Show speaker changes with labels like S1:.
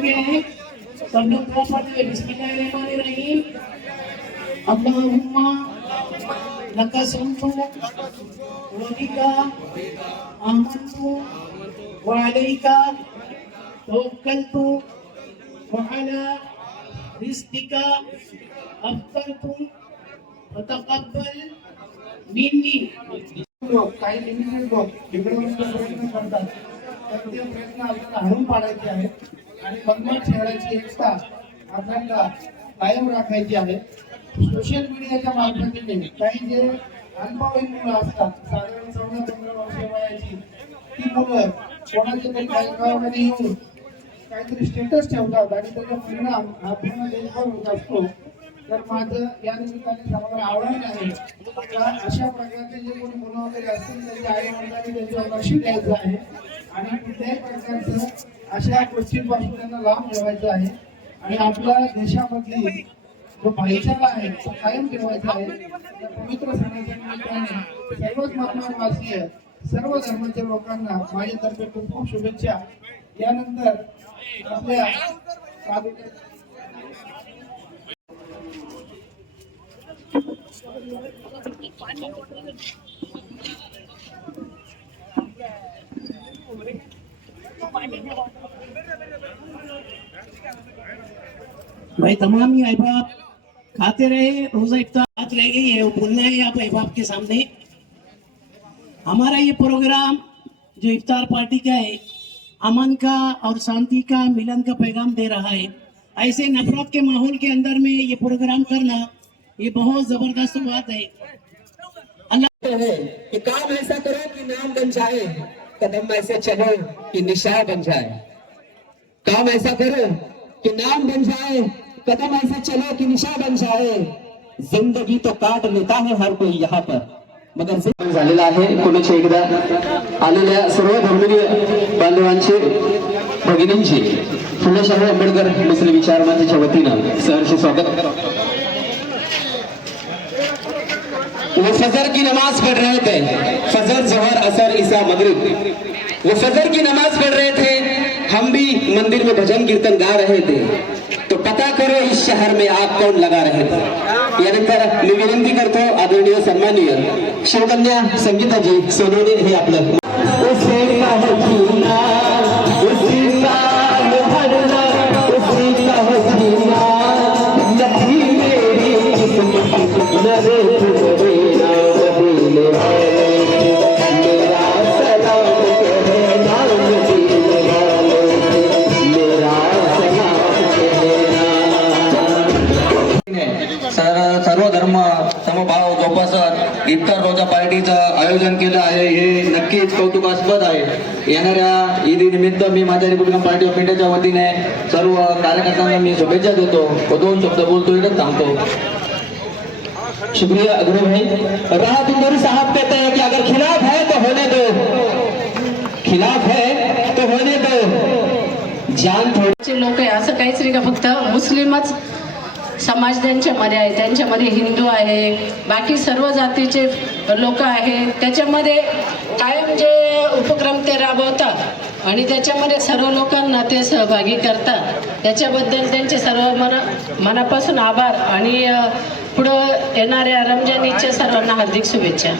S1: हुए हैं। सब लोग दो पढ़े बिस्मिल्लाहिर्रहमानिर्रहीम अल्लाहुम्मा लका सुमतु वबिका आमनतु वअलैका
S2: काही प्रयत्न करतात. ते प्रयत्न आपल्याला हळून पाडायचे आहेत. आणि मनमाड शहराची एकता आपल्याला कायम राखायची आहे. सोशल मीडियाच्या मार्फतीने काही जे अल्पवयीन मुलं असतात साधारण चौदा पंधरा वर्ष वयाची ती मुलं कोणाच्या तरी कार्यक्रमामध्ये येऊन काहीतरी स्टेटस ठेवतात आणि त्याचा परिणाम हा पूर्ण देशभर होत असतो. तर माझं या निमित्ताने सर्वांना आव्हान आहे का अशा प्रकारचे जे कोणी मुलं वगैरे असतील त्यांच्या आई वडिलांनी त्यांच्यावर लक्ष द्यायचं आहे. आणि कुठल्याही प्रकारचं अशा गोष्टींपासून त्यांना लांब ठेवायचं आहे. आणि आपल्या देशामधली जो भाईचारा आहे तो कायम ठेवायचा आहे या पवित्र सणाच्या निमित्ताने सर्वच महामानवासीय सर्व धर्माच्या लोकांना माझ्यातर्फे खूप खूप शुभेच्छा. यानंतर आपल्या साधू-
S1: भाई, तमाम ही अहबाब खाते रहे, रोजा इफ्तार बात रह गई है, वो बोलना है आप अहबाब के सामने। हमारा ये प्रोग्राम जो इफ्तार पार्टी का है, अमन का और शांति का मिलन का पैगाम दे रहा है। ऐसे नफरत के माहौल के अंदर में ये प्रोग्राम करना, ये बहुत ज़बरदस्त बात है। अल्लाह
S3: कि काम ऐसा करो कि नाम बन जाए कदम ऐसे चलो कि निशा बन जाए। काम ऐसा करो कि नाम बन जाए कदम ऐसे चलो कि निशा बन जाए। जिंदगी तो काट लेता है हर कोई यहाँ पर। मगर झालेला आहे पुण्याच्या एकदा? आलेल्या सर्व धर्मीय बांधवांचे भगिनींचे. फुले शाहू आंबेडकर मुस्लिम विचार मंचाच्या वतीनं सहर्ष स्वागत. वो फजर की नमाज़ पढ़ रहे थे। फजर, जोहर, असर, ईसा, मगरिब। वो फजर की नमाज़ पढ़ रहे थे। हम भी मंदिर में भजन कीर्तन गा रहे थे। तो पता करो इस शहर में आग कौन लगा रहे थे। यानंतर मी विनंती करतो आदरणीय सन्माननीय शिवकन्या संगीता संगीताजी सोनवणे हे आपलं
S4: समभाव जोपासत इतर रोजा पार्टीचं आयोजन केलं आहे. हे नक्कीच कौतुकास्पद आहे. येणाऱ्या ईदीनिमित्त मी माझ्या रिपब्लिकन पार्टी ऑफ इंडियाच्या वतीने सर्व कार्यकर्त्यांना मी शुभेच्छा देतो. व दोन शब्द बोलतो इकडे थांबतो.
S3: शुक्रिया अग्रो भाई. राहत इंदौरी साहब कहते हैं कि अगर खिलाफ है तो होने दो। खिलाफ है तो होने दो। जान थोड़ी
S5: चे लोक आहे असं काहीच नाही का फक्त मुस्लिमच समाज त्यांच्यामध्ये आहे त्यांच्यामध्ये हिंदू आहे बाकी सर्व जातीचे लोक आहेत त्याच्यामध्ये कायम जे उपक्रम ते राबवतात आणि त्याच्यामध्ये सर्व लोकांना ते सहभागी करतात. त्याच्याबद्दल त्यांचे सर्व मना मनापासून आभार आणि पुढं येणाऱ्या रमजान ईदच्या सर्वांना हार्दिक शुभेच्छा.